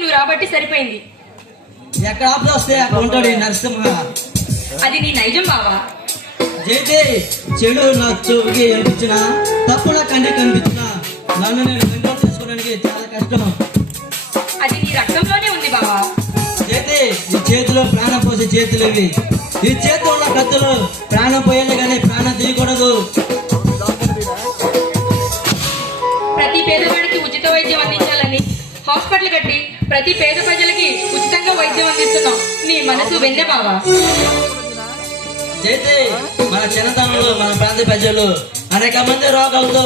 నువ్వు రాబట్టి సరిపోయింది. ఎక్కడ ఆపద వస్తే అక్కడ ఉంటాడు నరసింహ. అది నీ నైజం బావా. జైతే చెడు నా చెవికి అనిపించిన, తప్పు నా కంటికి కనిపించిన, నన్ను నేను కంట్రోల్ చేసుకోవడానికి చాలా కష్టం. అది నీ రక్తంలోనే ఉంది బావా. జైతే ఈ చేతిలో ప్రాణం పోసే చేతులు ఇవి. ఈ చేతిలో ఉన్న కత్తులు ప్రాణం పోయాలి కానీ ప్రాణం తీయకూడదు. ప్రతి పేదవాడికి ఉచిత వైద్యం అందించాలని హాస్పిటల్ కట్టి ప్రతి పేద ప్రజలకి ఉచితంగా వైద్యం అందిస్తున్నాం. నీ మనసు వెన్నె బావా. అయితే మన చిన్నతనంలో మన ప్రాంత ప్రజలు అనేక మంది రోగాలతో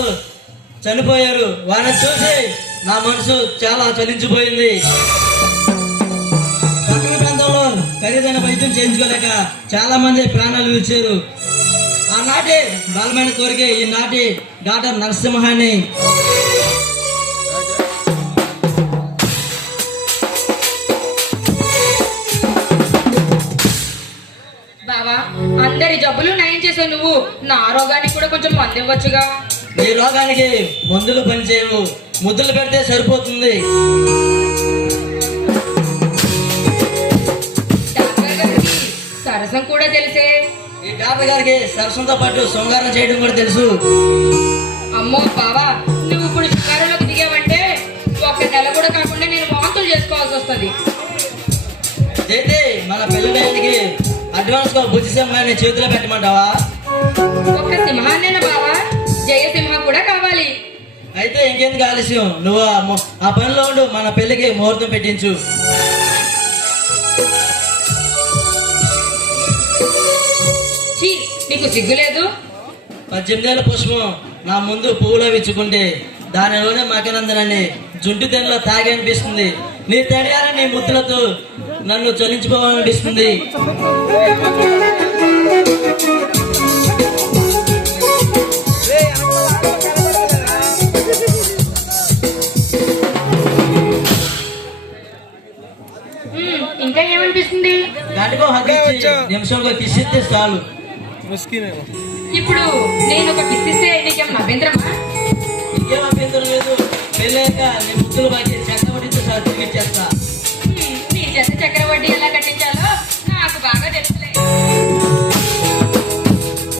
చనిపోయారు. వారిని చూసి నా మనసు చాలా చలించిపోయింది. పట్టణ ప్రాంతంలో ఖరీదైన వైద్యం చేయించుకోలేక చాలా మంది ప్రాణాలు విడిచారు. ఆనాటి బలమైన కోరిక ఈనాటి డాక్టర్ నరసింహాన్ని. బావా, అందరి జబ్బులు నయం చేసే నువ్వు నా రోగానికి కూడా కొంచెం మందు ఇవ్వచ్చుగా. నీ రోగానికి మందులు పనిచేయవు, ముద్దులు పెడితే సరిపోతుంది. డాక్టర్ గారికి సరసం కూడా తెలిసే. ఈ డాక్టర్ గారికి సరసంతో పాటు శృంగారం చేయడం కూడా తెలుసు. అమ్మో బావా, నువ్వు ఇప్పుడు శృంగారంలోకి దిగావంటే ఒక నెల కూడా కాకుండా నేను వాంతులు చేసుకోవాల్సి వస్తుంది. అయితే మన పెళ్లి అడ్వాన్స్ గా బుద్ధి సింహాన్ని చేతిలో పెట్టమంటావా? ఒక్క సింహాన్నేనా బావా? జయసింహ కూడా కావాలి. అయితే ఇంకెందుకు ఆలస్యం, నువ్వు ఆ పనిలో ఉండు. మన పెళ్లికి ముహూర్తం పెట్టించు. చీ, నీకు సిగ్గులేదు? 18 ఏళ్ల పుష్పం నా ముందు పువ్వులో విచ్చుకుంటే దానిలోనే మకనందనాన్ని జుంటు తెరలో తాగి అనిపిస్తుంది. నీ తడియాల నీ ముద్దులతో నన్ను చలించుకోవాలనిపిస్తుంది. ఇంకా ఏమనిపిస్తుంది? గంటకో హక్కిచ్చి నిమిషంలో కిసిస్తే చాలు. ఇప్పుడు నేను ఒక కిస్సిస్తే నీకేం అభ్యంతరమా? ఇంకేం అభ్యంతరం లేదు. పెళ్ళాక నీ ముద్దులు బాకి చక్రవడ్డీతో సార్ తిరిగి చేస్తా. నీ చెత్త చక్రవడ్డీ ఎలా కట్టించాలో